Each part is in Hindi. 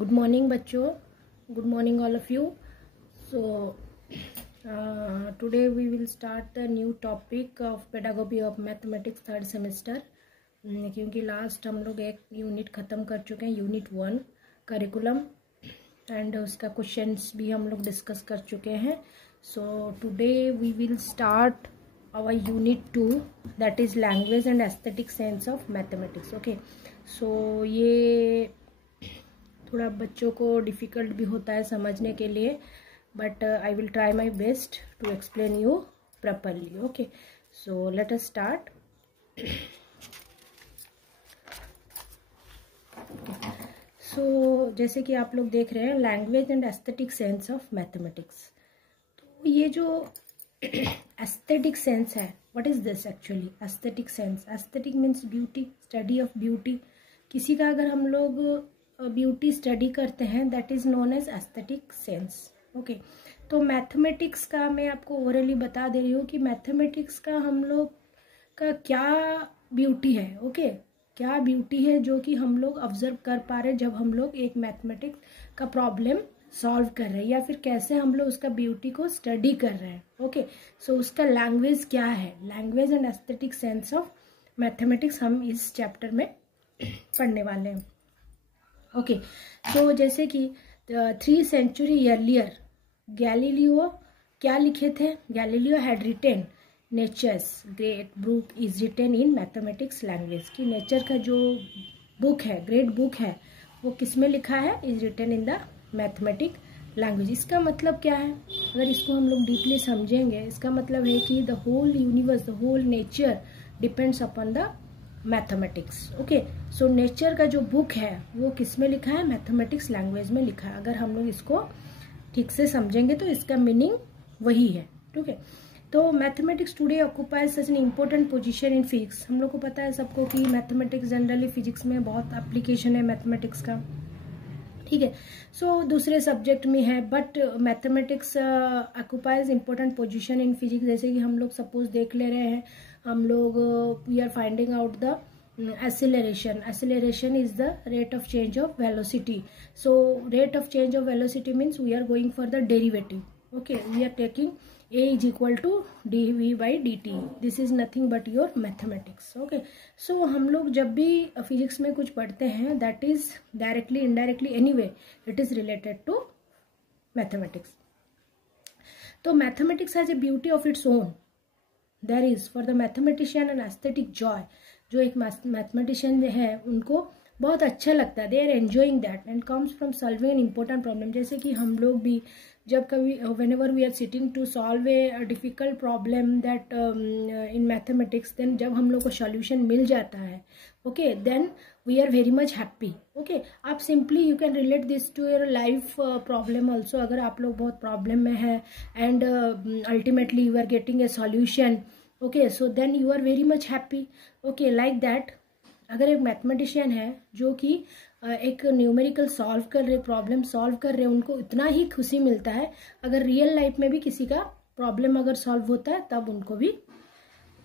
Good morning बच्चों, good morning all of you. So today we will start the new topic of pedagogy of mathematics third semester. क्योंकि लास्ट हम लोग एक यूनिट ख़त्म कर चुके हैं, यूनिट 1 करिकुलम, एंड उसका क्वेश्चंस भी हम लोग डिस्कस कर चुके हैं. So today we will start our unit 2, that is language and aesthetic sense of mathematics. Okay, so ये थोड़ा बच्चों को डिफ़िकल्ट भी होता है समझने के लिए, but I will try my best to explain you properly. Okay, so let us start. So जैसे कि आप लोग देख रहे हैं, language and aesthetic sense of mathematics. तो ये जो एस्थेटिक सेंस है, what is this actually? Aesthetic sense, aesthetic means beauty, study of beauty. किसी का अगर हम लोग ब्यूटी स्टडी करते हैं, that is known as aesthetic sense. Okay, तो मैथमेटिक्स का मैं आपको ओवरली बता दे रही हूँ कि मैथमेटिक्स का हम लोग का क्या ब्यूटी है. ओके, क्या ब्यूटी है जो कि हम लोग ऑब्जर्व कर पा रहे हैं जब हम लोग एक मैथमेटिक्स का प्रॉब्लम सॉल्व कर रहे हैं, या फिर कैसे हम लोग उसका ब्यूटी को स्टडी कर रहे हैं. ओके, सो उसका लैंग्वेज क्या है, language and aesthetic sense of mathematics हम इस चैप्टर में पढ़ने वाले हैं. ओके, सो जैसे कि 3 century अर्लियर गैलीलियो क्या लिखे थे? Galileo had written nature's great book is written in mathematics language. कि नेचर का जो बुक है, ग्रेट बुक है, वो किस में लिखा है? Is written in the mathematic language. इसका मतलब क्या है? अगर इसको हम लोग डीपली समझेंगे, इसका मतलब है कि the whole universe, the whole nature depends upon the mathematics. Okay, so nature का जो बुक है वो किस में लिखा है? मैथमेटिक्स लैंग्वेज में लिखा है. अगर हम लोग इसको ठीक से समझेंगे तो इसका मीनिंग वही है. ठीक है, तो mathematics today occupies such an important position in physics. हम लोग को पता है सबको कि मैथमेटिक्स जनरली फिजिक्स में बहुत एप्लीकेशन है मैथमेटिक्स का. ठीक है, सो दूसरे सब्जेक्ट में है, but mathematics occupies important position in physics. जैसे कि हम लोग सपोज देख ले रहे हैं, हम लोग we are finding out the acceleration. Acceleration is the rate of change of velocity. So rate of change of velocity means we are going for the derivative. Okay, we are taking a is equal to dv by dt. This is nothing but your mathematics. Okay, so हम लोग जब भी फिजिक्स में कुछ पढ़ते हैं, that is directly indirectly anyway it is related to mathematics. तो mathematics has a beauty of its own. There is for the mathematician an aesthetic joy. जो एक मैथमेटिशियन है उनको बहुत अच्छा लगता है, they are enjoying that and comes from solving an important problem. जैसे कि हम लोग भी जब कभी whenever we are sitting to solve a difficult problem that in mathematics, then जब हम लोग को सॉल्यूशन मिल जाता है, okay, then we are very much happy. Okay, आप simply you can relate this to your life problem also. अगर आप लोग बहुत प्रॉब्लम में है and ultimately you are getting a solution, okay, so then you are very much happy. Okay, like that अगर एक मैथमेटिशियन है जो कि एक न्यूमेरिकल सॉल्व कर रहे, प्रॉब्लम सॉल्व कर रहे, उनको इतना ही खुशी मिलता है. अगर रियल लाइफ में भी किसी का प्रॉब्लम अगर सॉल्व होता है, तब उनको भी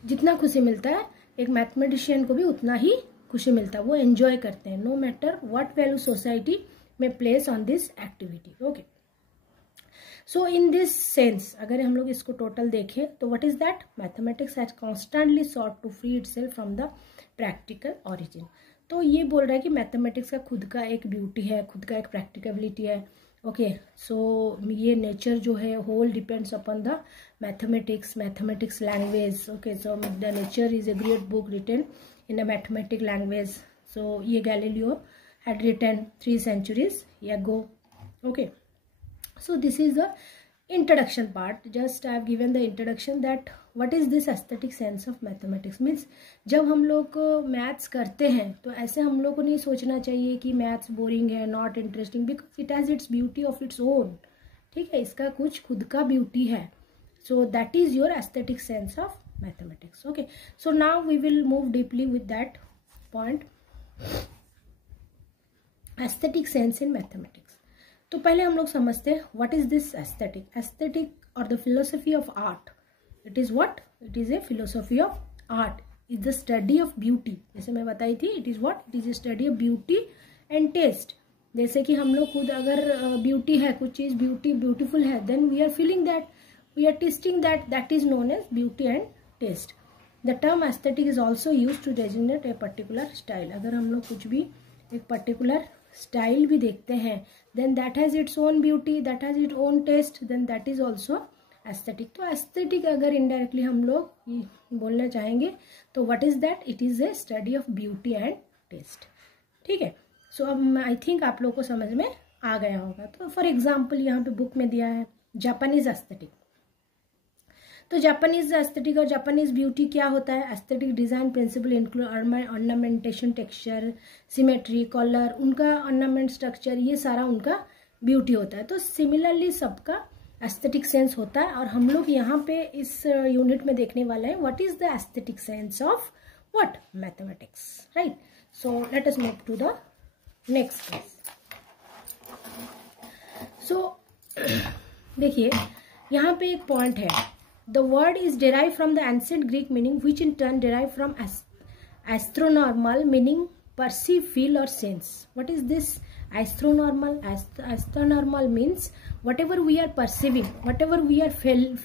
जितना खुशी मिलता है, एक मैथमेटिशियन को भी उतना ही खुशी मिलता है. वो एंजॉय करते हैं, no matter what value society में place on this activity. Okay, so in this sense अगर हम लोग इसको टोटल देखें तो what is that? Mathematics has constantly sought to free itself from the practical origin. तो ये बोल रहा है कि मैथमेटिक्स का खुद का एक ब्यूटी है, खुद का एक प्रैक्टिकबिलिटी है. ओके, सो ये नेचर जो है whole depends upon the mathematics language. Okay, so the nature is a great book written in a mathematic language. So ये Galileo had written 3 centuries ago. Okay, so this is the introduction part. Just I have given the introduction that what is this aesthetic sense of mathematics. means जब हम लोग मैथ्स करते हैं तो ऐसे हम लोग को नहीं सोचना चाहिए कि मैथ्स बोरिंग है, not interesting, because it has its beauty of its own. ठीक है, इसका कुछ खुद का ब्यूटी है. So that is your aesthetic sense of mathematics. Okay, so now we will move deeply with that point, aesthetic sense in mathematics. तो पहले हम लोग समझते हैं what is this aesthetic. Aesthetic और the philosophy of art. It is what? It is a philosophy of art. Is the study of beauty. जैसे मैं बताई थी, it is what? It is a study of beauty and taste. जैसे कि हम लोग खुद अगर ब्यूटी है, कुछ चीज ब्यूटीफुल है, then we are feeling that, we are testing that, that is known as beauty and taste. The term aesthetic is also use to designate a particular style. अगर हम लोग कुछ भी एक पर्टिकुलर स्टाइल भी देखते हैं, then that has its own beauty, that has its own taste, then that is also aesthetic. तो एस्थेटिक अगर इनडायरेक्टली हम लोग बोलना चाहेंगे तो what is that, it is a study of beauty and taste. ठीक है, सो अब आई थिंक आप लोग को समझ में आ गया होगा। तो फॉर एग्जाम्पल यहाँ पे बुक में दिया है जापानीज एस्थेटिक। तो जापानीज एस्थेटिक और जापानीज ब्यूटी क्या होता है? Aesthetic design principle include ornamentation, texture, symmetry, colour, उनका ऑर्नामेंट स्ट्रक्चर, ये सारा उनका ब्यूटी होता है। तो सिमिलरली सबका एस्थेटिक सेंस होता है, और हम लोग यहाँ पे इस यूनिट में देखने वाले हैं what is the aesthetic sense of what, mathematics, right. So let us move to the next case. सो देखिए यहाँ पे एक पॉइंट है, the word is derived from the ancient Greek meaning, which in turn derived from astronormal meaning perceive, feel or sense. What is this astronormal? Astronormal means whatever we are perceiving, whatever we are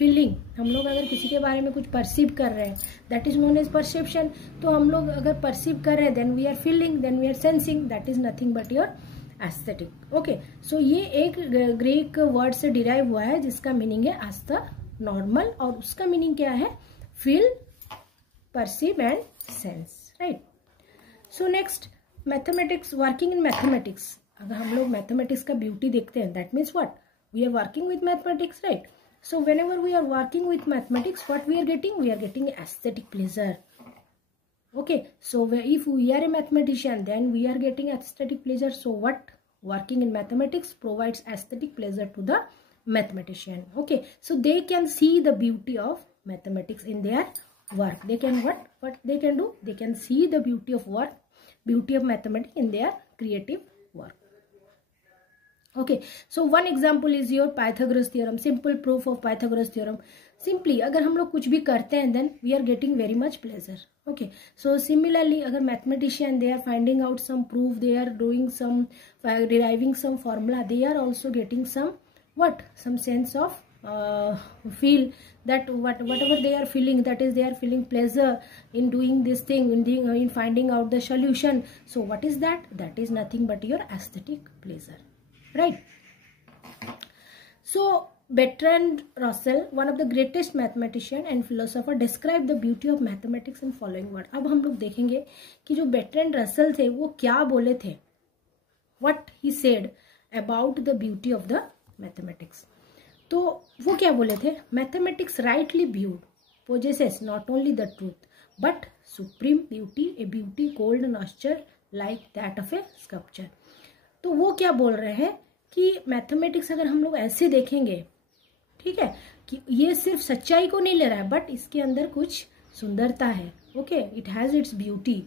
feeling. हम लोग अगर किसी के बारे में कुछ perceive कर रहे हैं, that is known as perception. तो हम लोग अगर perceive कर रहे हैं, then we are feeling, then we are sensing. That is nothing but your aesthetic. Okay, so ये एक ग्रीक वर्ड से डिराइव हुआ है जिसका मीनिंग है आस्था नॉर्मल, और उसका मीनिंग क्या है? Feel, perceive and sense, right. So next, mathematics, working in mathematics. अगर हम लोग मैथमेटिक्स का ब्यूटी देखते हैं, that means what, we are working with mathematics, right. So whenever we are working with mathematics, what we are getting aesthetic pleasure. Okay, so if we are a mathematician, then we are getting aesthetic pleasure. So what? Working in mathematics provides aesthetic pleasure to the mathematician. Okay, so they can see the beauty of mathematics in their work. They can what they can do? They can see the beauty of work, beauty of mathematics in their creative work. Okay, so one example is your Pythagoras theorem, simple proof of Pythagoras theorem. Simply अगर हम लोग कुछ भी करते हैं, then we are getting very much pleasure. Okay, so similarly अगर mathematician they are finding out some proof, they are doing some deriving some formula, they are also getting some what, some sense of feel that whatever they are feeling, that is they are feeling pleasure in doing this thing, in finding out the solution. So what is that? That is nothing but your aesthetic pleasure, right? So Bertrand Russell, one of the greatest mathematician and philosopher, described the beauty of mathematics in following word. अब हम लोग देखेंगे कि जो Bertrand Russell थे वो क्या बोले थे, what he said about the beauty of the mathematics. तो वो क्या बोले थे? Mathematics rightly viewed possesses not only the truth but supreme beauty, a beauty cold nature like that of a sculpture. तो वो क्या बोल रहे हैं कि मैथमेटिक्स अगर हम लोग ऐसे देखेंगे, ठीक है, कि ये सिर्फ सच्चाई को नहीं ले रहा है, बट इसके अंदर कुछ सुंदरता है. Okay, it has its beauty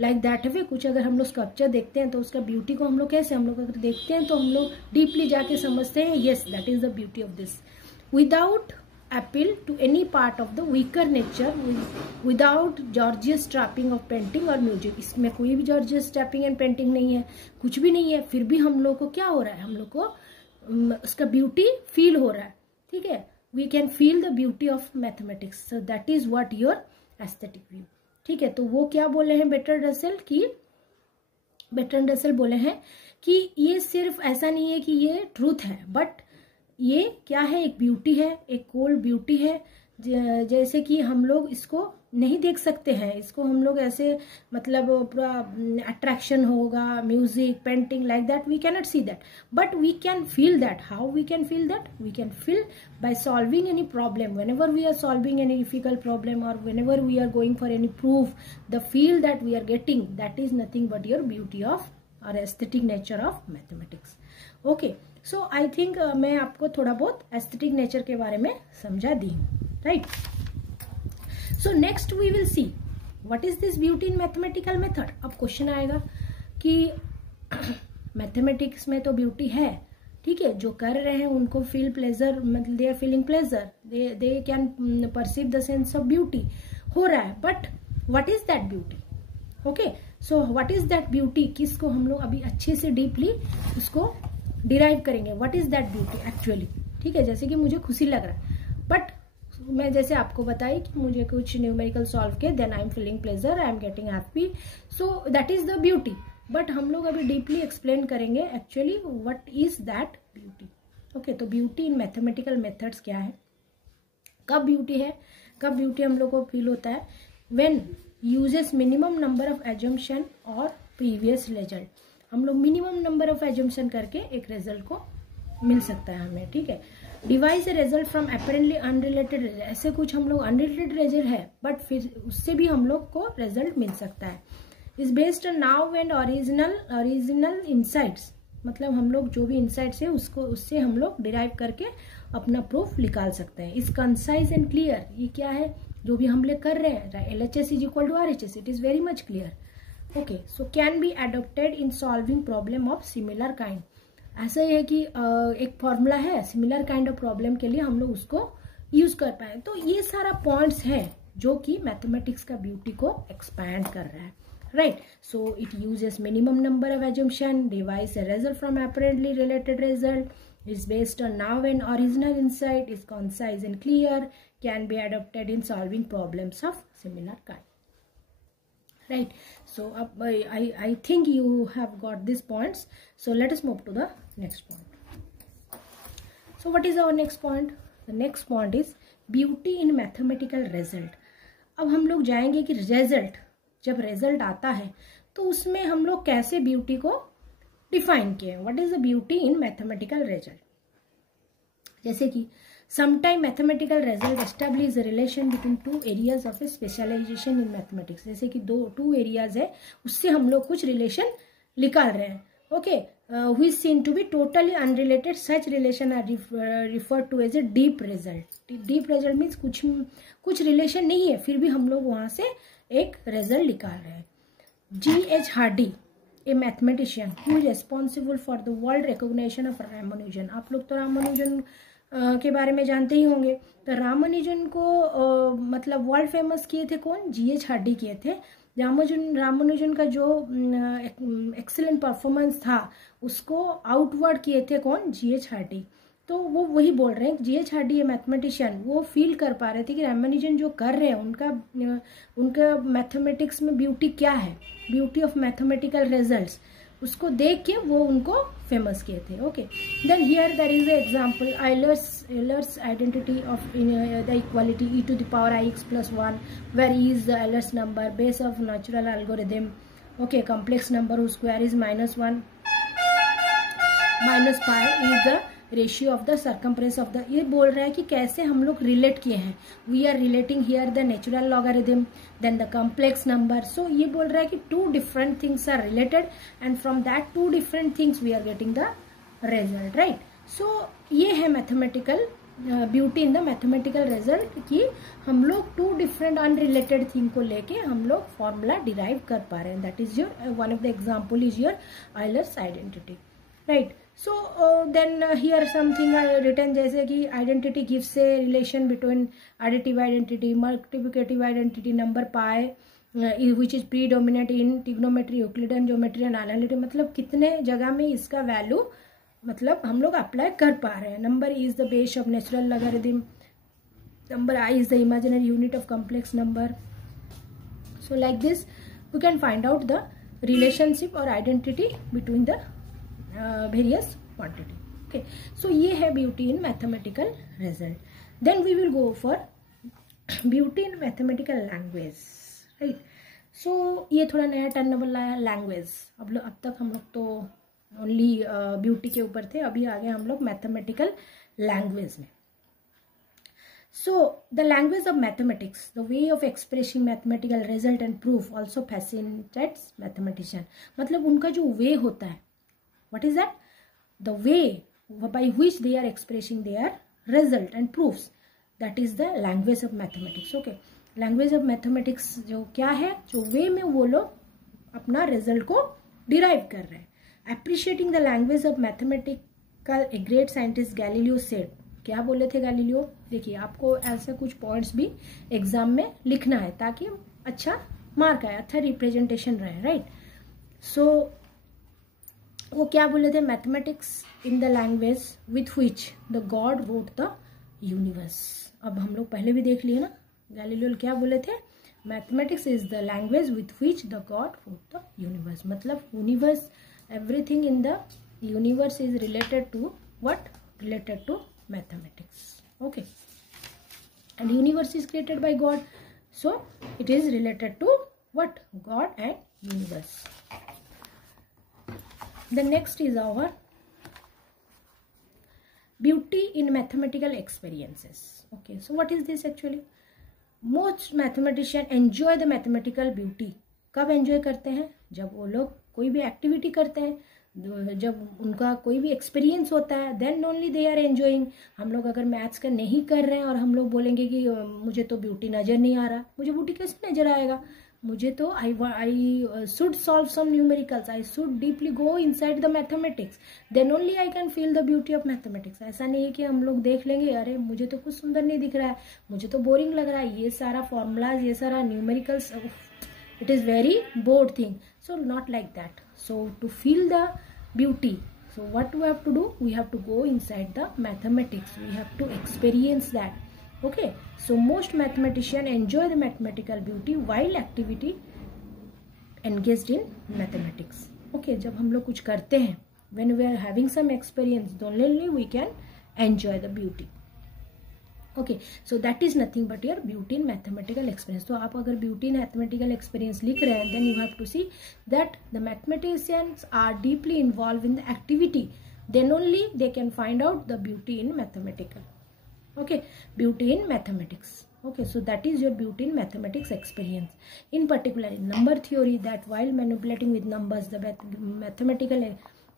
like that way. कुछ अगर हम लोग स्कल्पचर देखते हैं तो उसका ब्यूटी को हम लोग कैसे, हम लोग अगर देखते हैं तो हम लोग डीपली जाके समझते हैं, yes that is the beauty of this, without appeal to any part of the weaker nature, without Georgian trapping of painting or music. इसमें कोई भी Georgian trapping and painting नहीं है, कुछ भी नहीं है, फिर भी हम लोग को क्या हो रहा है, हम लोग को उसका ब्यूटी फील हो रहा है. ठीक है, we can feel the beauty of mathematics. So that is what your aesthetic view. ठीक है, तो वो क्या बोले हैं Bertrand Russell बोले हैं कि ये सिर्फ ऐसा नहीं है कि ये ट्रूथ है, बट ये क्या है, एक ब्यूटी है, एक कोल्ड ब्यूटी है. जैसे कि हम लोग इसको नहीं देख सकते हैं, इसको हम लोग ऐसे मतलब पूरा अट्रैक्शन होगा, music, painting like that, we cannot see that, but we can feel that. How we can feel that? We can feel by solving any problem. Whenever we are solving any difficult problem और whenever we are going for any proof, the feel that we are getting, that is nothing but your beauty of और aesthetic nature of mathematics. Okay, so I think मैं आपको थोड़ा बहुत एस्थेटिक नेचर के बारे में समझा दी हूँ, right. So next we will see what is this beauty in mathematical method. अब क्वेश्चन आएगा कि मैथमेटिक्स में तो ब्यूटी है, ठीक है, जो कर रहे हैं उनको फील प्लेजर, मतलब they are feeling pleasure, they can perceive the sense of beauty हो रहा है, but what is that beauty? Okay, so what is that beauty, किसको हम लोग अभी अच्छे से डीपली उसको डिराइव करेंगे, what is that beauty actually. ठीक है, जैसे कि मुझे खुशी लग रहा है, बट मैं जैसे आपको बताई कि मुझे कुछ न्यूमेरिकल सॉल्व किए, then I am feeling pleasure, I am getting happy, so that is the beauty. But हम लोग अभी डीपली एक्सप्लेन करेंगे actually what is that beauty. Okay, तो ब्यूटी इन मैथमेटिकल मेथड्स क्या है, कब ब्यूटी है, कब ब्यूटी हम लोग को फील होता है, when uses minimum number of assumption और प्रीवियस रिजल्ट। हम लोग मिनिमम नंबर ऑफ एजम्पशन करके एक रिजल्ट को मिल सकता है हमें। ठीक है, device a result from apparently unrelated, ऐसे कुछ हम लोग अनरिलेटेड रिजल्ट है बट फिर उससे भी हम लोग को रिजल्ट मिल सकता है। Is based on now and original insights, मतलब हम लोग जो भी इनसाइट्स है उसको उससे हम लोग डिराइव करके अपना प्रूफ निकाल सकते हैं। इज कंसाइज एंड क्लियर, ये क्या है जो भी हम लोग कर रहे हैं, LHS is equal to RHS, it is very much clear. Okay, so can be adopted in solving problem of similar kind. ऐसा ही है कि एक फॉर्मूला है सिमिलर काइंड ऑफ प्रॉब्लम के लिए, हम लोग उसको यूज कर पाए। तो ये सारा पॉइंट्स है जो कि मैथमेटिक्स का ब्यूटी को एक्सपैंड कर रहा है, right. So it uses minimum number of assumption, device a result from apparently related result, is based on now and original insight, is concise and clear, can be adopted in solving problems of similar kind, right? So I think you have got these points, so let us move to the next point. So what is our next point? The next point is beauty in mathematical result. अब हम लोग जाएंगे कि रिजल्ट, जब रिजल्ट आता है तो उसमें हम लोग कैसे ब्यूटी को डिफाइन किए, what is the beauty in mathematical result. जैसे कि sometime mathematical result establish the relation between two areas of a specialization in mathematics, जैसे कि टू एरियाज है उससे हम लोग कुछ रिलेशन निकाल रहे हैं। Okay, which seen to be totally unrelated, such relation are referred to as a deep result. Deep result means कुछ रिलेशन नहीं है फिर भी हम लोग वहां से एक रिजल्ट निकाल रहे हैं। G.H. Hardy, a mathematician who is responsible for the world recognition of Ramanujan। आप लोग तो रामानुजन के बारे में जानते ही होंगे। तो रामानुजन को मतलब वर्ल्ड फेमस किए थे कौन, G.H. हार्डी किए थे। रामानुजन का जो एक्सीलेंट परफॉर्मेंस था उसको आउटवर्ड किए थे कौन, G.H. हार्डी। तो वो वही बोल रहे हैं, G.H. हार्डी ये मैथमेटिशियन वो फील कर पा रहे थे कि रामानुजन जो कर रहे हैं उनका मैथमेटिक्स में ब्यूटी क्या है, ब्यूटी ऑफ मैथमेटिकल रिजल्ट्स, उसको देख के वो उनको फेमस किए थे। Okay, then here there is a example, Euler's identity of the equality e to the power ix plus 1, where e is the Euler's number, base of natural algorithm. Okay, complex number whose square is -1 minus pi is the ratio of the circumference of the, ये बोल रहा है कि कैसे हम लोग रिलेट किए हैं। We are relating here the natural logarithm then the complex number. So ये बोल रहा है कि two different things are related and from that two different things we are getting the result, right. So ये है mathematical beauty in the mathematical result कि हम लोग टू डिफरेंट अनरिलेटेड थिंग को लेके हम लोग फॉर्मूला डिराइव कर पा रहे हैं। That is your one of the example is your Euler's identity, right. So then here something written जैसे कि identity gives a relation between additive identity, multiplicative identity, number pi which is predominant in trigonometry, Euclidean geometry and analytic। मतलब कितने जगह में इसका वैल्यू मतलब हम लोग अप्लाई कर पा रहे हैं। Number is the base of natural logarithm, number I is the imaginary unit of complex number. So like this we can find out the relationship और identity between the various quantity। okay, so ये है beauty in mathematical result। then we will go for beauty in mathematical language, right। so ये थोड़ा नया टर्न लाया language। अब तक हम लोग तो ओनली ब्यूटी के ऊपर थे, अभी आगे हम लोग मैथमेटिकल लैंग्वेज में। So the language of mathematics, the way of expressing mathematical result and proof also fascinates mathematician। मतलब उनका जो वे होता है, what is that, the way by which they are expressing their result and proofs, that is the language of mathematics। okay, language of mathematics जो क्या है, जो वे में वो लोग अपना रिजल्ट को डिराइव कर रहे हैं। appreciating the language of mathematical, a great scientist Galileo said। क्या बोले थे गैलीलियो, देखिए आपको ऐसे कुछ पॉइंट्स भी एग्जाम में लिखना है ताकि अच्छा मार्क आया, अच्छा रिप्रेजेंटेशन रहे, राइट। सो वो क्या बोले थे, mathematics in the language with which the god wrote the universe. अब हम लोग पहले भी देख लिए ना, गैलीलियो क्या बोले थे, mathematics is the language with which the god wrote the universe. मतलब universe, everything in the universe is related to what? Related to mathematics. Okay, and universe is created by God, so it is related to what? God and universe. The next is our beauty in mathematical experiences. Okay, so what is this actually? Most mathematician enjoy the mathematical beauty. कब एंजॉय करते हैं? जब वो लोग कोई भी एक्टिविटी करते हैं, जब उनका कोई भी एक्सपीरियंस होता है, then only they are enjoying. हम लोग अगर मैथ्स का नहीं कर रहे हैं और हम लोग बोलेंगे कि मुझे तो ब्यूटी नज़र नहीं आ रहा, मुझे ब्यूटी कैसे नज़र आएगा? मुझे तो I should solve some numericals, I should deeply go inside the mathematics, then only I can feel the beauty of mathematics. ऐसा नहीं है कि हम लोग देख लेंगे, अरे मुझे तो कुछ सुंदर नहीं दिख रहा है, मुझे तो बोरिंग लग रहा है, ये सारा फॉर्मूलाज, ये सारा numericals, it is very bored thing. So not like that. So to feel the beauty, so what we have to do, we have to go inside the mathematics, we have to experience that. Okay, so most mathematician enjoy the mathematical beauty while activity engaged in mathematics. Okay, जब हम लोग कुछ करते हैं, when we are having some experience, then only we can enjoy the beauty. Okay, so that is nothing but your beauty in mathematical experience. तो आप अगर ब्यूटी इन मैथमेटिकल एक्सपीरियंस लिख रहे हैं, then you have to see that the mathematicians are deeply involve in the activity, then only they can find out the beauty in mathematical. Okay, beauty in mathematics. Okay, so that is your beauty in mathematics experience. In particular, in number theory, that while manipulating with numbers, the mathematical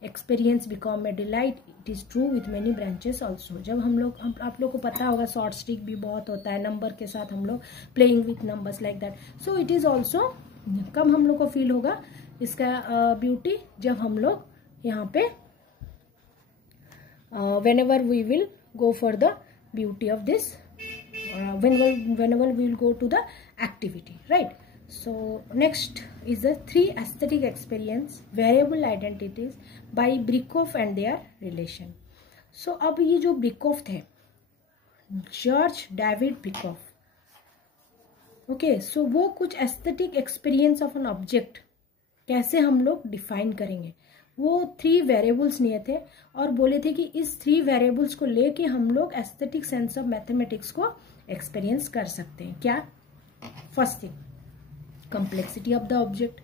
experience become a delight. It is true with many branches also. जब हम लोग, आप लोग को पता होगा शॉर्ट स्टिक भी बहुत होता है, नंबर के साथ हम लोग playing with numbers like that. So it is also, कब हम लोग को फील होगा इसका ब्यूटी, जब हम लोग यहाँ पे whenever we will go for the beauty of this, whenever we will go to the activity, right? So next is the 3 aesthetic experience variable identities by Birkhoff and their relation. So अब ये जो Birkhoff थे, जॉर्ज डेविड Birkhoff, ओके, सो वो कुछ aesthetic experience of an object कैसे हम लोग डिफाइन करेंगे, वो 3 वेरिएबल्स लिए थे और बोले थे कि इस 3 वेरिएबल्स को लेके हम लोग एस्थेटिक सेंस ऑफ मैथमेटिक्स को एक्सपीरियंस कर सकते हैं। क्या? First thing, complexity of the object,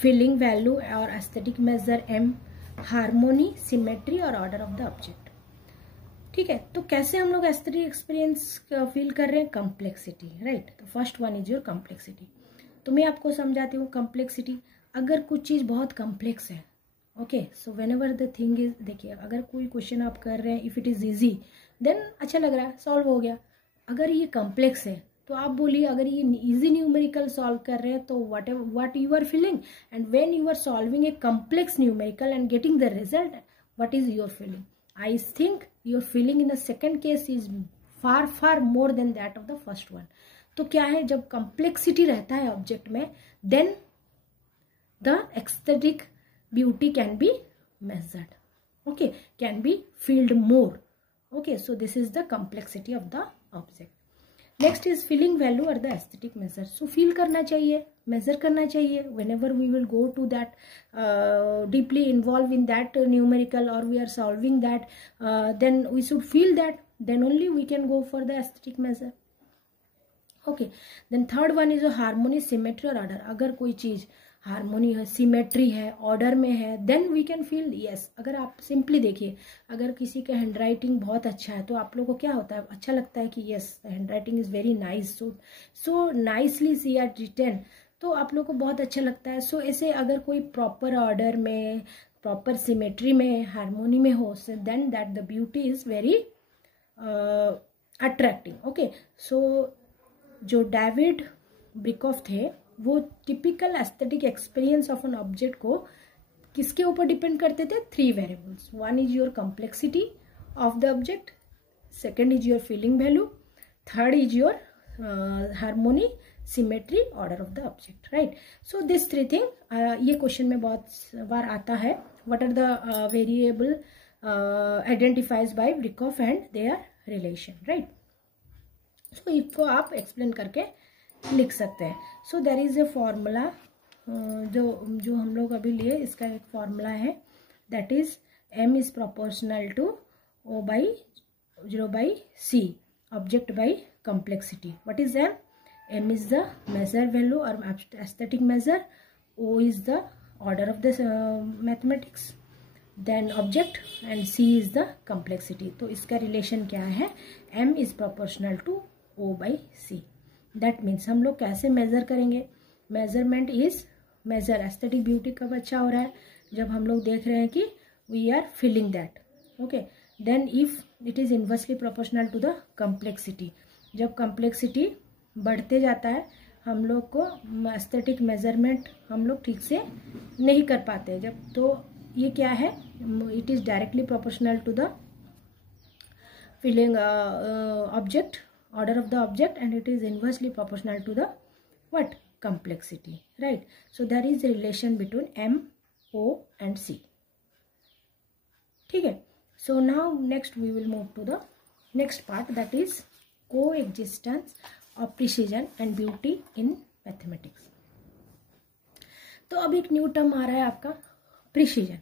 filling value और aesthetic measure M, harmony, symmetry और ऑर्डर ऑफ द ऑब्जेक्ट। ठीक है, तो कैसे हम लोग एस्थेटिक एक्सपीरियंस फील कर रहे हैं? Complexity, right. तो first one is your complexity. तो मैं आपको समझाती हूँ कंप्लेक्सिटी। अगर कुछ चीज़ बहुत कम्प्लेक्स है, okay, so whenever the thing is, देखिए अगर कोई क्वेश्चन आप कर रहे हैं, if it is easy then अच्छा लग रहा है, सॉल्व हो गया। अगर ये कम्प्लेक्स है तो आप बोलिए, अगर ये इजी न्यूमेरिकल सॉल्व कर रहे हैं तो what you are feeling, and when you are solving a complex numerical and getting the result, what is your feeling? I think your feeling in the second case is far far more than that of the first one. तो क्या है, जब कम्प्लेक्सिटी रहता है ऑब्जेक्ट में, then the aesthetic beauty can be measured, okay, can be felt more, okay. So this is the complexity of the object. Next is feeling value or the aesthetic measure. So feel करना चाहिए, measure करना चाहिए, whenever we will go to that deeply involved in that numerical or we are solving that, then we should feel that, then only we can go for the aesthetic measure. Okay, then third one is a harmony, symmetry और order. अगर कोई चीज हारमोनी है, सिमेट्री है, ऑर्डर में है, then we can feel yes. अगर आप सिंपली देखिए, अगर किसी का हैंड राइटिंग बहुत अच्छा है तो आप लोगों को क्या होता है, अच्छा लगता है कि yes handwriting is very nice, so nicely see are written, तो आप लोगों को बहुत अच्छा लगता है। सो ऐसे अगर कोई प्रॉपर ऑर्डर में, प्रॉपर सिमेट्री में, हारमोनी में हो, then that the beauty is very attractive. Okay, so जो डेविड Birkhoff थे, वो typical aesthetic experience of an object को किसके ऊपर डिपेंड करते थे? 3 variables. One is your complexity of the object, second is your feeling value, third is your harmony, symmetry, order of the object, right. So this three thing, ये क्वेश्चन में बहुत बार आता है. What are the variable identifies by Birkhoff and their relation, right. So इसको आप एक्सप्लेन करके लिख सकते हैं. So there is a formula जो हम लोग अभी लिए, इसका एक फॉर्मूला है, that is m is proportional to O by 0 by C, object by complexity. What is m? M is the measure value or aesthetic measure. O is the order of the mathematics, then object, and C is the complexity. तो इसका रिलेशन क्या है? M is proportional to O by C. That means हम लोग कैसे मेजर करेंगे? Measurement is measure aesthetic beauty कब अच्छा हो रहा है? जब हम लोग देख रहे हैं कि we are feeling that. Okay, then if it is inversely proportional to the complexity. जब कम्प्लेक्सिटी बढ़ते जाता है हम लोग को एस्थेटिक मेजरमेंट हम लोग ठीक से नहीं कर पाते जब, तो ये क्या है? It is directly proportional to the feeling object, order of the object, and it is inversely proportional to the what? Complexity, right. So there is a relation between M, O and C. ठीक है. So now next we will move to the next part, that is coexistence of precision and beauty in mathematics. तो अब एक न्यू टर्म आ रहा है आपका प्रिसीजन.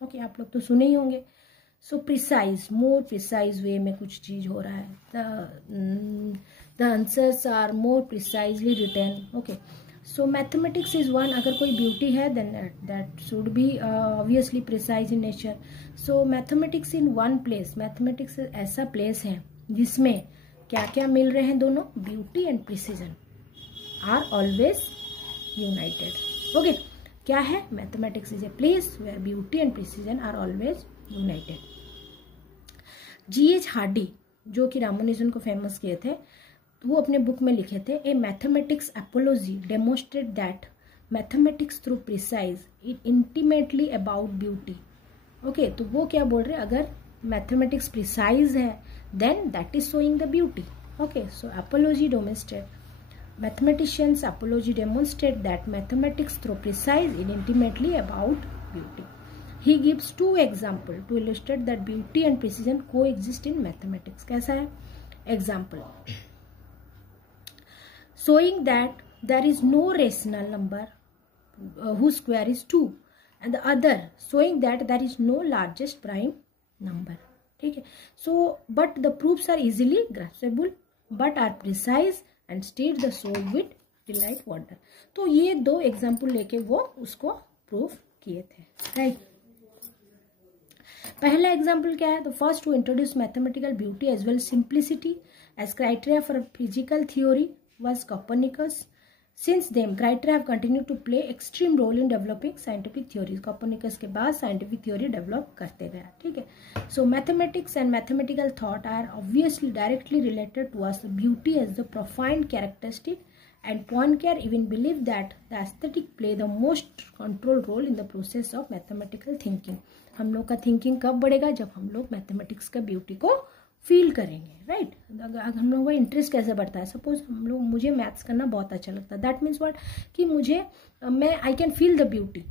ओके, आप लोग तो सुने ही होंगे. सो प्रिसाइज, मोर प्रिसाइज वे में कुछ चीज हो रहा है. The answers are more precisely written. Okay, so mathematics is one. अगर कोई ब्यूटी है then that should be obviously precise in nature. So mathematics in one place, mathematics ऐसा प्लेस है जिसमें क्या क्या मिल रहे हैं? दोनों, beauty and precision are always united. Okay, क्या है? Mathematics is a place where beauty and precision are always united. G.H. Hardy, जो कि रामानुजन को फेमस किए थे, वो अपने बुक में लिखे थे, a mathematics apology demonstrate that mathematics through precise it intimately about beauty. Okay, तो वो क्या बोल रहे हैं? अगर मैथमेटिक्स प्रिसाइज है then that is showing the beauty. Okay, so apology demonstrate, mathematicians apology demonstrate that mathematics through precise is intimately about beauty. He gives two examples to illustrate that beauty and precision coexist in mathematics. कैसा है? Example, showing that there is no rational number whose square is 2, and the other showing that there is no largest prime number. ठीक है. So but the proofs are easily graspable but are precise and state the soul with delight wonder. तो ये दो एग्जाम्पल लेके वो उसको प्रूफ किए थे, राइट. पहला एग्जाम्पल क्या है? तो first to introduce mathematical beauty as well simplicity as criteria for physical theory was Copernicus. Since them criteria have continue to play extreme role in developing scientific theories. Copernicus के बाद साइंटिफिक थ्योरी डेवलप करते गया. ठीक है. So mathematics and mathematical thought are obviously directly related to us beauty as the profound characteristic, and Poincare even believed that the aesthetic play the most control role in the process of mathematical thinking. हम लोग का थिंकिंग कब बढ़ेगा? जब हम लोग मैथमेटिक्स का ब्यूटी को फील करेंगे, राइट. हम लोगों का इंटरेस्ट कैसे बढ़ता है? सपोज मुझे मैथ्स करना बहुत अच्छा लगता है, दैट मीन्स व्हाट? कि मैं आई can feel the beauty.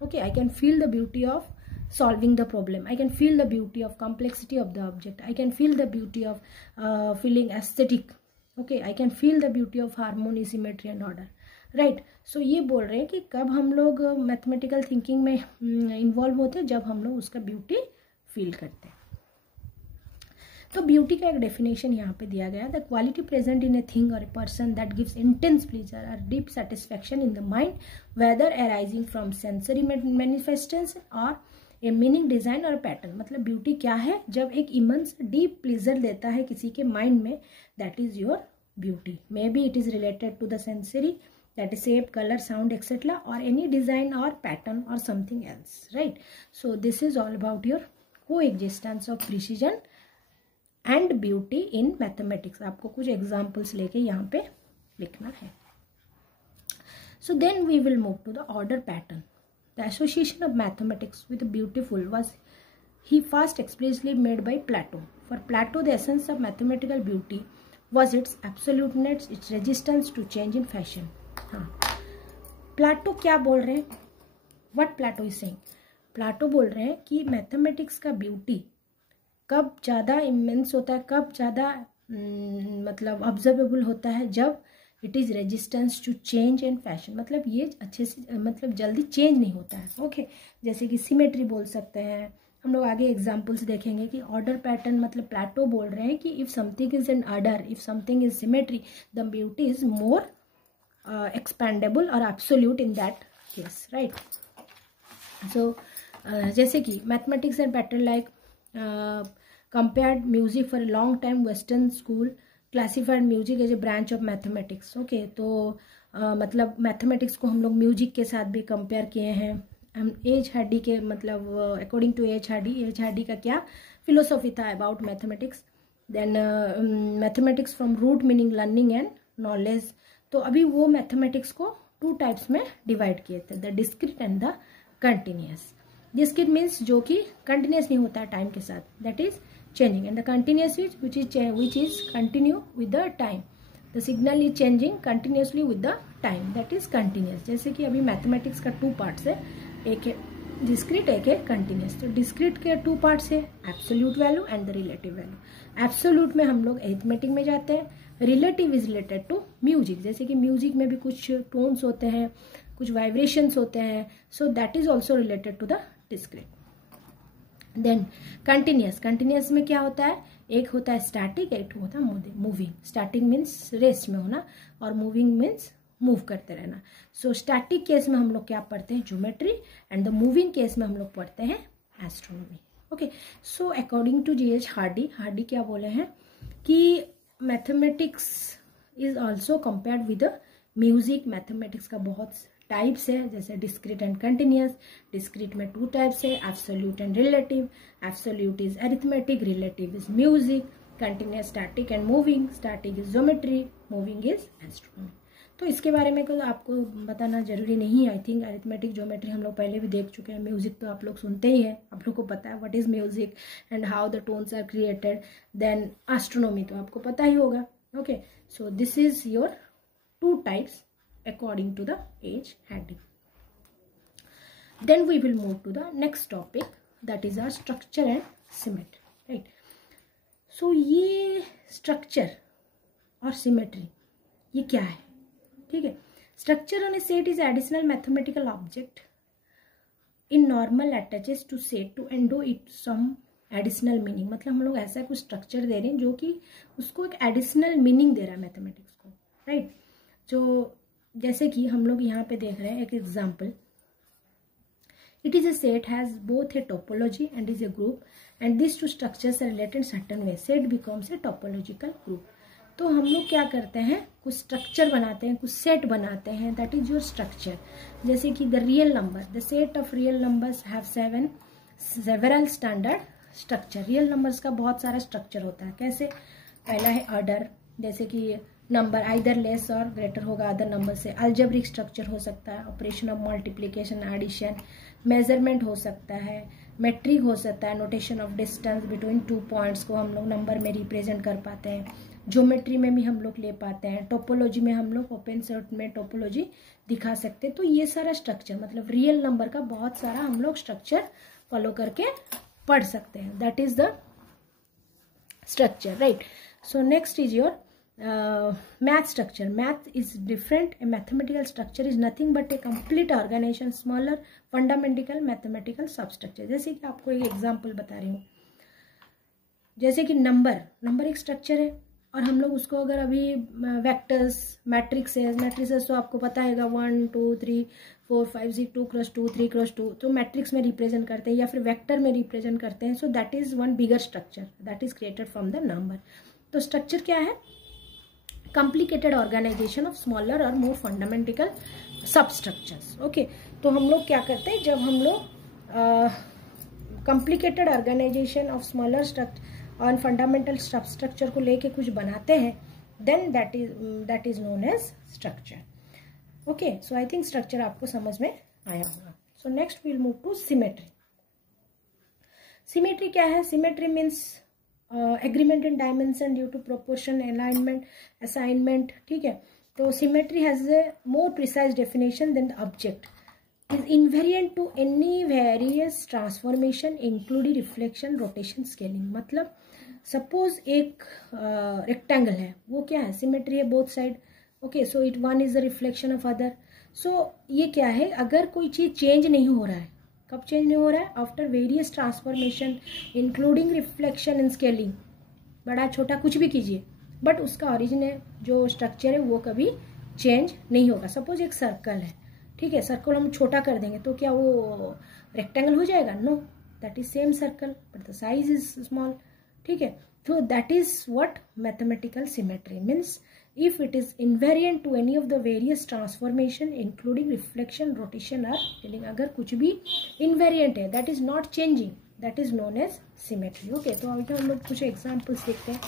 Okay, I can feel the beauty of solving the problem. I can feel the beauty of complexity of the object. I can feel the beauty of feeling aesthetic. Okay, I can feel the beauty of harmony, symmetry and order. Right. So ये बोल रहे हैं कि कब हम लोग मैथमेटिकल थिंकिंग में इन्वॉल्व होते हैं? जब हम लोग उसका ब्यूटी फील करते हैं. तो ब्यूटी का एक डेफिनेशन यहाँ पे दिया गया, the quality present in a thing और a person that gives intense pleasure और deep satisfaction in the mind, whether arising from sensory manifestation और ए मीनिंग, डिजाइन और पैटर्न. मतलब ब्यूटी क्या है? जब एक इमेंस डीप प्लेजर देता है किसी के माइंड में, that is your beauty. May be it is related to the sensory, that is shape, color, sound, etc., or any design or pattern or something else, right? So this is all about your coexistence of precision and beauty in mathematics. आपको कुछ examples लेके यहाँ पे लिखना है. So then we will move to the order pattern. The association of mathematics with beautiful was he first explicitly made by Plato. For Plato, the essence of mathematical beauty was its absoluteness, its resistance to change in fashion. हाँ, प्लाटो क्या बोल रहे हैं? What Plato is saying? Plato बोल रहे हैं कि मैथमेटिक्स का ब्यूटी कब ज़्यादा इमेंस होता है, कब ज़्यादा मतलब ऑब्जर्वेबल होता है, जब it is resistance to change and fashion, मतलब ये अच्छे से मतलब जल्दी चेंज नहीं होता है. ओके, जैसे कि सिमेट्री बोल सकते हैं हम लोग, आगे एग्जांपल्स देखेंगे कि ऑर्डर पैटर्न, मतलब प्लाटो बोल रहे हैं कि if something is an order, if something is symmetry, the beauty is more expendable और absolute in that case, right. So जैसे कि mathematics and pattern like compared music for a long time, western school classified music as a branch of mathematics. Okay, तो मतलब मैथमेटिक्स को हम लोग म्यूजिक के साथ भी कंपेयर किए हैं. हम एच हार्डी के मतलब अकॉर्डिंग टू एच हार्डी का क्या फिलोसॉफी था about mathematics. Then mathematics from root meaning learning and knowledge. तो अभी वो मैथमेटिक्स को 2 टाइप्स में डिवाइड किए थे, the discrete and the continuous. Discrete means जो कि कंटिन्यूस नहीं होता है टाइम के साथ, that is changing, and the continuous which is continue with the time. The signal is changing continuously with the time, that is continuous. जैसे कि अभी मैथमेटिक्स का 2 पार्ट्स है, एक है डिस्क्रीट, एक है कंटिन्यूस. तो डिस्क्रीट के 2 पार्ट्स है, absolute value and the relative value. Absolute में हम लोग अरिथमेटिक में जाते हैं, relative is related to music. जैसे कि म्यूजिक में भी कुछ टोन्स होते हैं, कुछ वाइब्रेशंस होते हैं, so that is also related to the discrete. Then continuous में क्या होता है, एक होता है स्टैटिक, एक होता है मूविंग. स्टैटिक मीन्स रेस्ट में होना और मूविंग मीन्स मूव करते रहना. सो स्टैटिक केस में हम लोग क्या पढ़ते हैं, geometry, and the moving case में हम लोग पढ़ते हैं astronomy. Okay, so according to G.H. Hardy क्या बोले हैं कि mathematics is also compared with music. Mathematics का बहुत टाइप्स है, जैसे डिस्क्रीट एंड कंटिन्यूस. डिस्क्रीट में 2 टाइप्स है, absolute and relative. Absolute is arithmetic, relative is music. Continuous static and moving, static is geometry, moving is astronomy. तो इसके बारे में तो आपको बताना जरूरी नहीं है. आई थिंक अरिथमेटिक, ज्योमेट्री हम लोग पहले भी देख चुके हैं. म्यूजिक तो आप लोग सुनते ही हैं, आप लोग को पता है what is music and how the tones are created. Then astronomy तो आपको पता ही होगा. Okay, so this is your 2 types according to the H. Hardy. Then we will move to the next topic, that is our structure and symmetry, right? So ये structure और symmetry ये क्या है, ठीक है. Structure on a set is additional mathematical object in normal attaches to set to endow it some additional meaning. मतलब हम लोग ऐसा कुछ structure दे रहे हैं जो कि उसको एक additional meaning दे रहा है मैथमेटिक्स को, right? जो जैसे कि हम लोग यहाँ पे देख रहे हैं एक example. It is a set has both a topology and is a group and this 2 structures are related certain way. Set becomes a topological group. तो हम लोग क्या करते हैं, कुछ स्ट्रक्चर बनाते हैं, कुछ सेट बनाते हैं, दैट इज योर स्ट्रक्चर. जैसे कि the real number, the set of real numbers have several standard structure. Real numbers का बहुत सारा स्ट्रक्चर होता है. कैसे, पहला है ऑर्डर, जैसे कि नंबर आइदर लेस और ग्रेटर होगा अदर नंबर से. अलजेब्रिक स्ट्रक्चर हो सकता है, operation of multiplication, addition. Measurement हो सकता है, मेट्रिक हो सकता है, notation of distance between 2 points को हम लोग नंबर में रिप्रेजेंट कर पाते हैं. ज्योमेट्री में भी हम लोग ले पाते हैं. टोपोलॉजी में हम लोग ओपन सर्ट में टोपोलॉजी दिखा सकते हैं. तो ये सारा स्ट्रक्चर मतलब रियल नंबर का बहुत सारा हम लोग स्ट्रक्चर फॉलो करके पढ़ सकते हैं. That is the structure, right. So next is your math structure. Math is different. A mathematical structure is nothing but a complete organization, smaller fundamental mathematical substructure. जैसे कि आपको एक एग्जांपल बता रही हूँ, जैसे कि नंबर एक स्ट्रक्चर है और हम लोग उसको अगर अभी वेक्टर्स, मैट्रिक्सेस तो आपको पता है 1 2 3 4 5 6 2 क्रॉस 2 3 क्रॉस 2 तो मैट्रिक्स में रिप्रेजेंट करते हैं या फिर वेक्टर में रिप्रेजेंट करते हैं. So that is one bigger structure that is created from the number. तो स्ट्रक्चर क्या है, complicated organization of smaller or more fundamental substructures. Okay, तो हम लोग क्या करते हैं, जब हम लोग complicated organization of smaller structure और fundamental substructure को लेके कुछ बनाते हैं, then that is known as structure. Okay, so I think structure आपको समझ में आया होगा. So next we'll move to symmetry. Symmetry क्या है, symmetry means agreement in dimension due to proportion, alignment, assignment, ठीक है। तो symmetry has a more precise definition than the object, is invariant to any various transformation including reflection, rotation, scaling। मतलब सपोज एक रेक्टेंगल है, वो क्या है, सिमेट्री है both side, okay. So it one is the reflection of other. So ये क्या है, अगर कोई चीज चेंज नहीं हो रहा है, कब चेंज नहीं हो रहा है, after various transformation including reflection and scaling, बड़ा छोटा कुछ भी कीजिए, बट उसका ओरिजिन जो स्ट्रक्चर है वो कभी चेंज नहीं होगा। सपोज एक सर्कल है, ठीक है, सर्कल हम छोटा कर देंगे तो क्या वो रेक्टेंगल हो जाएगा? No, that is same circle but the size is small, ठीक है। तो that is what mathematical symmetry means, if it is invariant to any of the various transformation including reflection, rotation और स्केलिंग, अगर कुछ भी इनवेरिएंट है, that is not changing, that is known as symmetry, okay. तो अभी हम लोग कुछ एग्जाम्पल्स देखते हैं,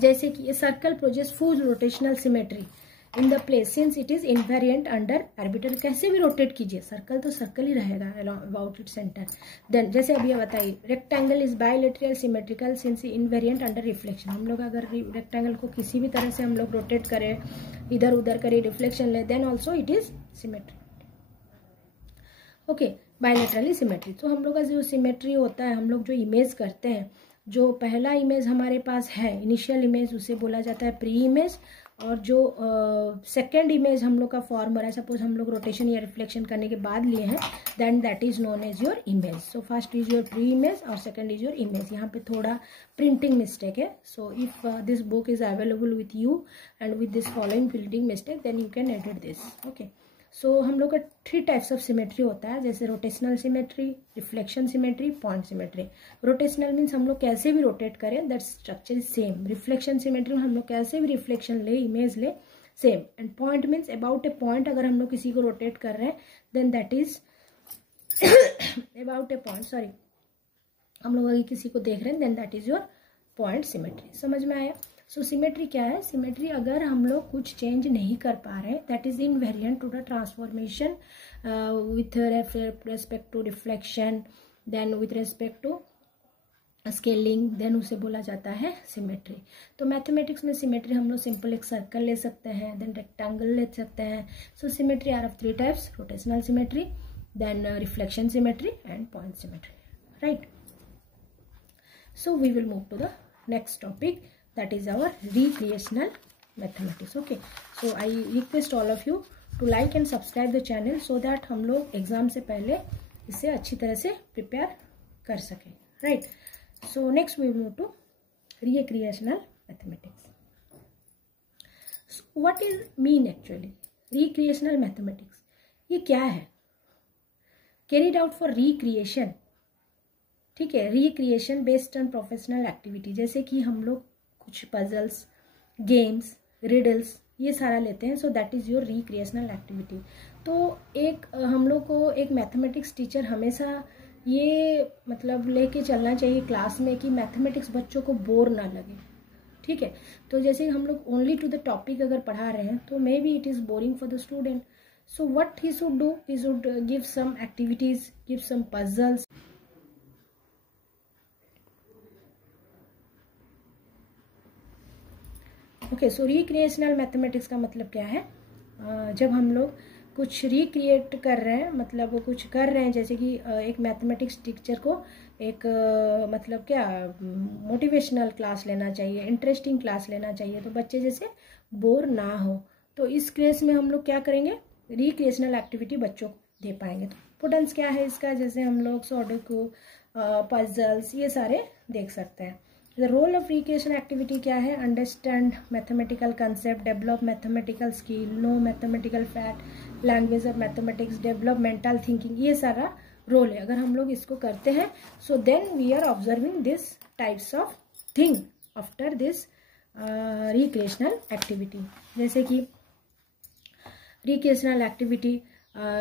जैसे कि ये circle projects full rotational symmetry in the place since it is invariant under arbiter, कैसे भी रोटेट कीजिए सर्कल तो सर्कल ही रहेगा अबाउट इट सेंटर। देन जैसे अभी बताइए, rectangle is bilateral symmetrical since invariant under reflection, हम लोग अगर रेक्टेंगल को किसी भी तरह से हम लोग रोटेट करें, इधर उधर करें, रिफ्लेक्शन ले, then also it is symmetry, okay. Bilaterally symmetry, तो हम लोग का जो सिमेट्री होता है, हम लोग जो इमेज करते हैं, जो पहला इमेज हमारे पास है इनिशियल इमेज, उसे बोला जाता है प्री इमेज, और जो सेकेंड इमेज हम लोग का फॉर्म हो रहा है, सपोज हम लोग रोटेशन या रिफ्लेक्शन करने के बाद लिए हैं, then that is known as your image. So first is your pre image और सेकेंड इज योर इमेज। यहाँ पे थोड़ा प्रिंटिंग मिस्टेक है, so if this book is available with you and with this following printing mistake, then you can edit this, okay. So हम लोग का 3 टाइप्स ऑफ सिमेट्री होता है, जैसे rotational symmetry, reflection symmetry, point symmetry. Rotational means हम लोग कैसे भी रोटेट करें, that structure is same. Reflection symmetry में हम लोग कैसे भी रिफ्लेक्शन ले, इमेज ले, same. And point means about a point, अगर हम लोग किसी को रोटेट कर रहे हैं, then that is about a point, sorry, हम लोग अगर किसी को देख रहे हैं, then that is your point symmetry. समझ में आया? सो सिमेट्री क्या है? सिमेट्री अगर हम लोग कुछ चेंज नहीं कर पा रहे, that is invariant to the transformation with respect to reflection, then with respect to scaling, then उसे बोला जाता है सिमेट्री। तो मैथमेटिक्स में सिमेट्री हम लोग सिंपल एक सर्कल ले सकते हैं, देन रेक्टेंगल ले सकते हैं। So symmetry are of 3 types, rotational symmetry, then reflection symmetry and point symmetry, right. So we will move to the next topic, that is our recreational mathematics, okay। So I request all of you to like and subscribe the channel so that हम लोग एग्जाम से पहले इसे अच्छी तरह से प्रिपेयर कर सकें, right। So next we will move to recreational mathematics। So what is mean actually recreational mathematics? ये क्या है? Carried out for recreation, ठीक है, recreation based on professional activity, जैसे कि हम लोग कुछ पजल्स, गेम्स, रिडल्स, ये सारा लेते हैं। So that is your recreational activity. तो एक हम लोग को एक मैथमेटिक्स टीचर हमेशा ये मतलब लेके चलना चाहिए क्लास में कि मैथमेटिक्स बच्चों को बोर ना लगे, ठीक है। तो जैसे हम लोग ओनली टू द टॉपिक अगर पढ़ा रहे हैं तो may be it is boring for the student. So what he should do, he should give some activities, give some puzzles. Okay, so recreational mathematics का मतलब क्या है? जब हम लोग कुछ रिक्रिएट कर रहे हैं, मतलब वो कुछ कर रहे हैं, जैसे कि एक मैथमेटिक्स टीचर को एक मतलब क्या मोटिवेशनल क्लास लेना चाहिए, इंटरेस्टिंग क्लास लेना चाहिए, तो बच्चे जैसे बोर ना हो। तो इस केस में हम लोग क्या करेंगे, रिक्रिएशनल एक्टिविटी बच्चों को दे पाएंगे। तो इम्पोर्टेंस क्या है इसका, जैसे हम लोग सुडोकू, पजल्स, ये सारे देख सकते हैं। The role of recreation activity क्या है? Understand mathematical concept, develop mathematical skill, know mathematical fact, language of mathematics, develop mental thinking, ये सारा रोल है। अगर हम लोग इसको करते हैं, so then we are observing this types of thing after this recreational activity. जैसे कि रिक्रिएशनल एक्टिविटी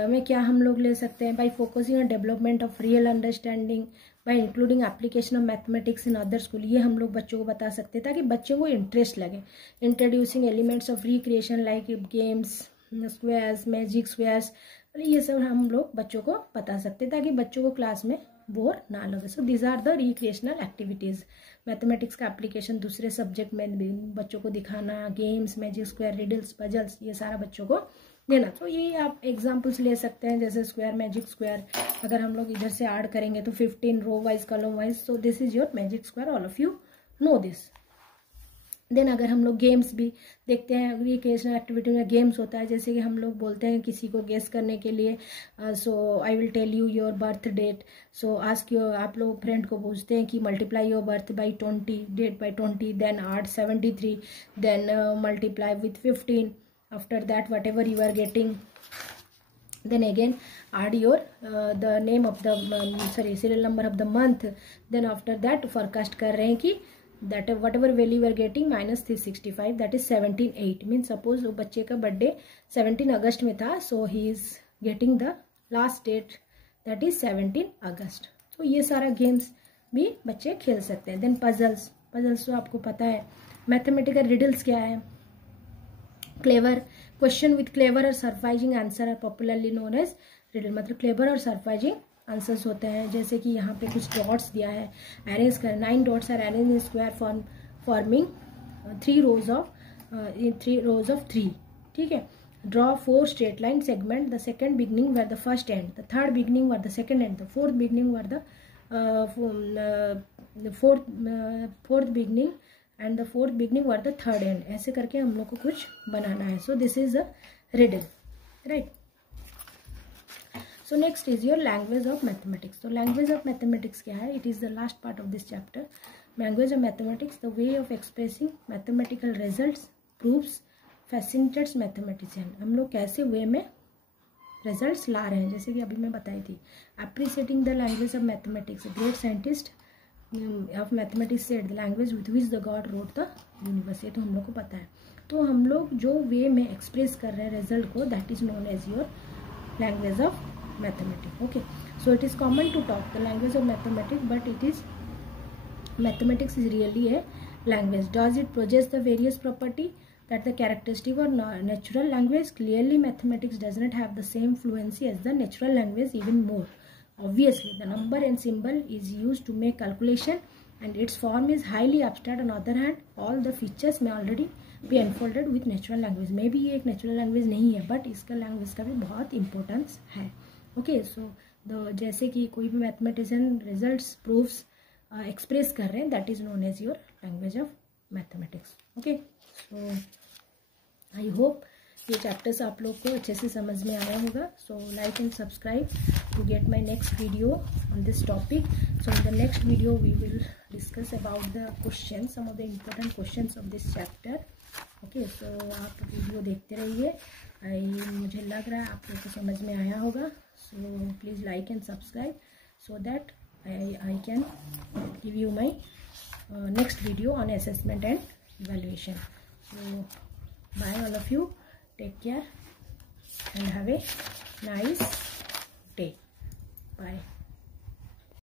में क्या हम लोग ले सकते हैं? By focusing on development of real understanding, by including application of mathematics in other school, ये हम लोग बच्चों को बता सकते हैं ताकि बच्चों को इंटरेस्ट लगे। Introducing elements of recreation like games, squares, magic squares, ये सब हम लोग बच्चों को बता सकते हैं ताकि बच्चों को क्लास में बोर ना लगे। So these are the recreational activities. Mathematics का एप्लीकेशन दूसरे सब्जेक्ट में भी बच्चों को दिखाना, games, magic square, riddles, puzzles, ये सारा बच्चों को देना। तो ये आप एग्जाम्पल्स ले सकते हैं, जैसे स्क्वायर, मैजिक स्क्वायर अगर हम लोग इधर से ऐड करेंगे तो 15 row wise, column wise, so this is your magic square, all of you know this. Then अगर हम लोग गेम्स भी देखते हैं, रिक्रिएशनल एक्टिविटी में गेम्स होता है, जैसे कि हम लोग बोलते हैं किसी को गेस करने के लिए, so I will tell you your birth date, so ask your, आप लोग फ्रेंड को पूछते हैं कि multiply your birth by 20, date by 20, then add 73, then multiply with 15, after that whatever you are getting, then again add your the name of the serial number of the month, then after that forecast कर रहे हैं कि that whatever value you are getting minus 365, that is 17/8, means suppose वो बच्चे का बर्थडे 17 अगस्त में था, so he is getting the last date that is 17 अगस्त। तो ये सारा गेम्स भी बच्चे खेल सकते हैं। देन पजल्स, पजल्स तो आपको पता है। मैथमेटिकल रिडल्स क्या है? क्लेवर क्वेश्चन विथ क्लेवर और surprising answer are popularly known as riddle. मतलब क्लेवर और सरप्राइजिंग आंसर्स होते हैं, जैसे कि यहाँ पे कुछ डॉट्स दिया है, अरेंज कर 9 dots are arrange in square forming 3 rows of 3, ठीक है। Draw 4 straight line segment, the second beginning where the first end, the third beginning where the second end, the fourth beginning where the fourth beginning end the fourth beginning where the third end. ऐसे करके हम लोग को कुछ बनाना है। So this is a riddle, right. So next is your language of mathematics. तो लैंग्वेज ऑफ मैथमेटिक्स क्या है? It is the last part of this chapter. Language of mathematics, the way of expressing mathematical results, proofs, fascinates mathematician. हम लोग कैसे वे में रिजल्ट्स ला रहे हैं, जैसे कि अभी मैं बताई थी। Appreciating the language of mathematics, great scientist of mathematics said the language with which the god wrote the universe. ये तो हम लोग को पता है। तो हम लोग जो वे में एक्सप्रेस कर रहे हैं रिजल्ट को, that is known as your language of mathematics. Okay, so it is common to talk the language of mathematics, but it is mathematics is really a language. Does it possess the various property that the characteristic or natural language? Clearly mathematics does not have the same fluency as the natural language, even more. Obviously the number and symbol is used to make calculation and its form is highly abstract. On other hand, all the features may already be unfolded with natural language. Maybe ये एक natural language नहीं है, but इसका language का भी बहुत importance है। Okay, so जैसे कि कोई भी mathematician results, proofs express कर रहे हैं, that is known as your language of mathematics. Okay, so I hope ये चैप्टर्स आप लोग को अच्छे से समझ में आया होगा। So like and subscribe to get my next video on this topic. So in the next video we will discuss about the question, some of the important questions of this chapter. Okay, so आप वीडियो देखते रहिए। मुझे लग रहा है आप लोग को समझ में आया होगा। So please like and subscribe so that I can give you my next video on assessment and evaluation. So bye all of you, take care and have a nice day. Bye.